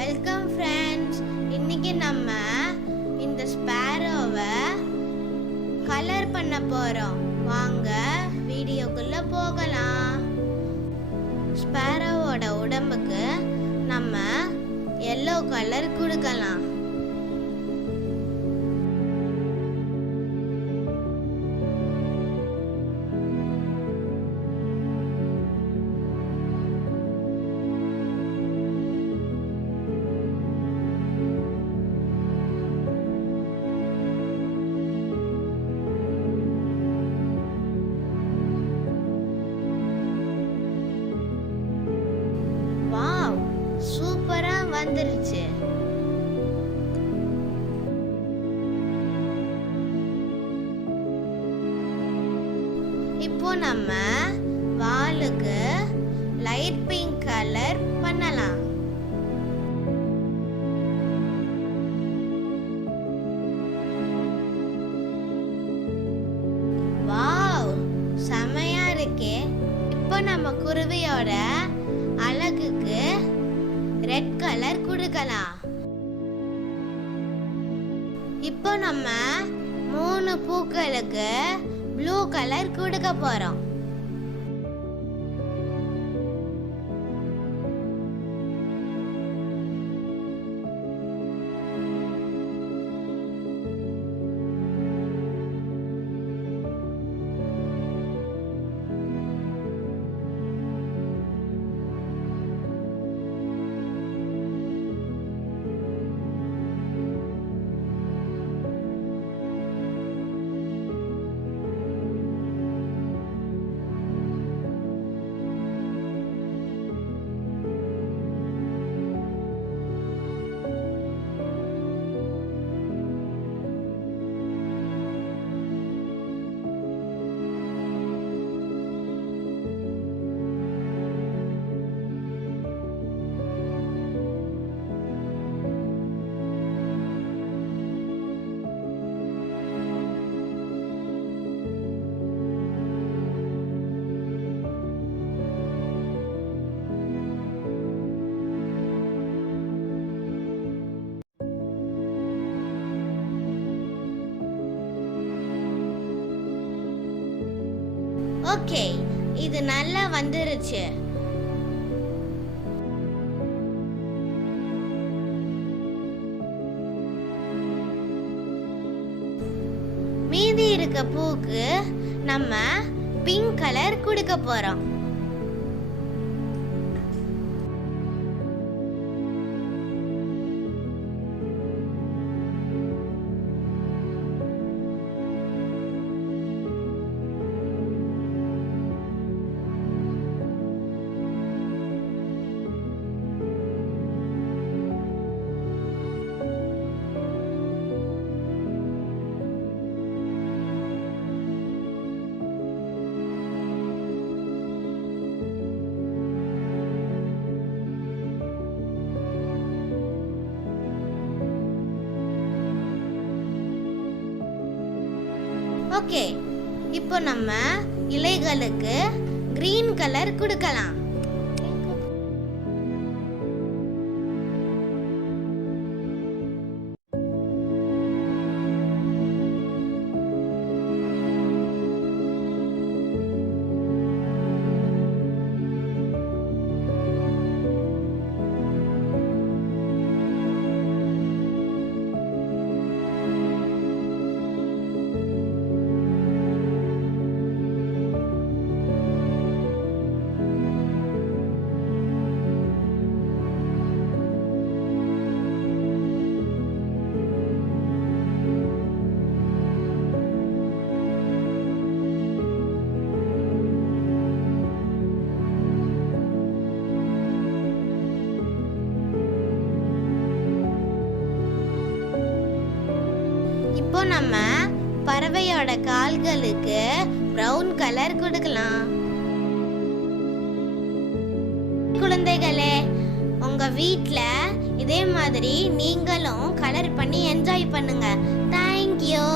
Welcome friends. இன்னைக்கு நம்ம இந்த ஸ்பேரோவை கலர் பண்ண போறோம். வாங்க வீடியோக்குள்ள போகலாம். ஸ்பேரோவோட உடம்புக்கு நம்ம எல்லோ கலர் கொடுக்கலாம். சூப்பரா வந்துருச்சு. இப்போ நம்ம வாலுக்கு லைட் பிங்க் கலர் பண்ணலாம். வாவ், செமையா இருக்கே. இப்போ நம்ம குருவியோட அழகுக்கு ரெட் கலர் கொடுக்கலாம். இப்போ நம்ம 3 பூக்களுக்கு ப்ளூ கலர் கொடுக்க போறோம். ஓகே, இது நல்லா வந்துருச்சு. மீதி இருக்க பூக்கு நம்ம பிங்க் கலர் கொடுக்க போறோம். ஓகே, இப்போ நம்ம இலைகளுக்கு கிரீன் கலர் கொடுக்கலாம். இப்போ நம்ம பறவையோட கால்களுக்கு பிரவுன் கலர் கொடுக்கலாம். குழந்தைகளே, உங்க வீட்ல இதே மாதிரி நீங்களும் கலர் பண்ணி என்ஜாய் பண்ணுங்க. தேங்க்யூ.